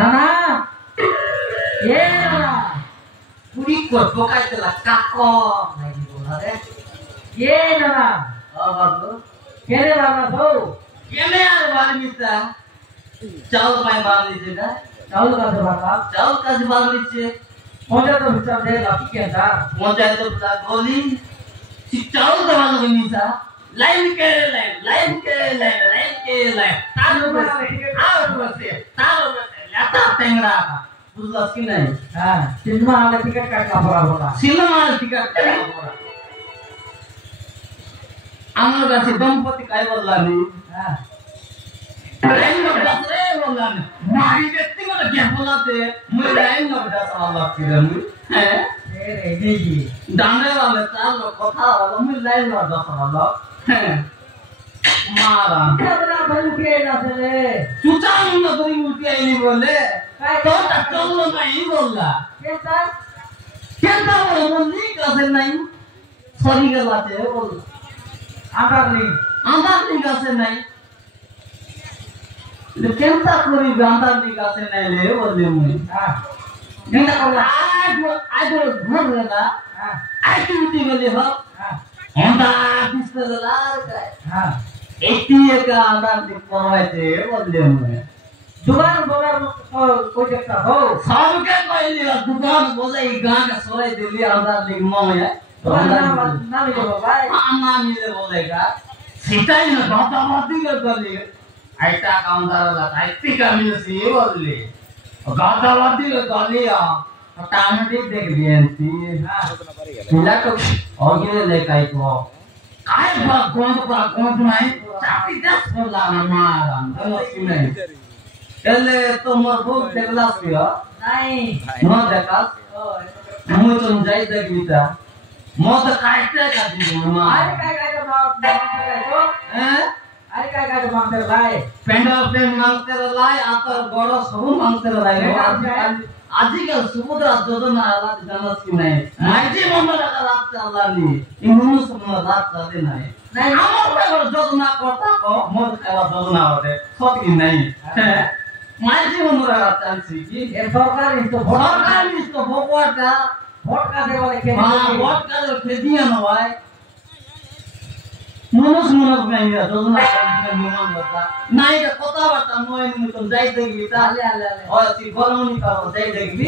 নানা এ নানা পুরি কর পকাইতেলা কাক নাকি বলা রে এ নানা বাবু কেনে বাবা বউ কেনে আর বাড়িটা চাউল পাই বাড়িছে না চাউল কাছে বাবা চাউল কাছে বাড়িছে মজা তো বিচার দে লাকি কেনটা মজা তো গলি চাউল তো ভালো বনিসা লাইন কে লাইন তার বসে লাতা টেংরা বুঝলাস কি নাই হ্যাঁ সিনেমা হলে টিকিট কাটা পড়া সিনেমা হলে টিকিট কাটা পড়া আমার কাছে দম্পতি কাই বললানি হ্যাঁ লাইন নবদাস রে বললানি মারি ব্যক্তি করে কে বলাতে মুই লাইন নবদাস আল্লাহ কিরে মুই হ্যাঁ রে নেই ডানে वाले চার কথা হলো মুই লাইন নবদাস আল্লাহ হ্যাঁ মারা কেবলা বলুকে যাচ্ছে চুচাং না ধরি উঠি আইনি বলে তো চললো নাই বললা কেনটা বললি কাছে নাই সরি গেলাতে বল আন্দারলি কাছে নাই কেনটা করি আন্দারলি কাছে নাই লে বললি মুই হ্যাঁ কেনটা করলা আজ ঘর গেলা হ্যাঁ অ্যাক্টিভিটি বলি হোক হ্যাঁ হন্ডা দিছলা হ্যাঁ এটিএকা আন্দারলি পড়াইতে বললি মুই दुकान बोला कोई देखता हो सबके कहली दुकान बोले ई गांव के सोई दिल्ली अंदर लिख मो है तो ना मिले भाई ना मिले बोलेगा सिटाई न गातावादी के गली आइटा काउंटर वाला आइती का मिल सी बोली गातावादी के गली आ टामटी देख लियंती हां मिला तो और के ले काई को काय कौन नहीं चाटी 10 बोला ना मारा तो सुने एले तोमर बुक देखलास किया नहीं न देखास मु तुम जाई देखबिता मो तो काटते का दी मां अरे काय तो हैं अरे काय तो मांगते लाई पेंडा पे मांगते लाई आतर बड़ो सब मांगते लाई आजकल समुद्र जोजना आला जानस की नहीं माइजी मम्मा का रात चला नी इनु समुद्र रात चले नहीं नहीं हमर जोजना करता को मोर खावा जोजना होते सब की नहीं माइजी मम्मा का चांस की ए सरकार इस तो भोकवाटा ভোট কাছে বলে কে हां ভোট কাছে খেদিয়া না ভাই মনস মনস নাই যোজনা করে নিয়ম বতা নাই এটা কথা বার্তা নয় নি তো যাই দেখবি তাহলে আলে হয় তুই গরমনি পাবো যাই দেখবি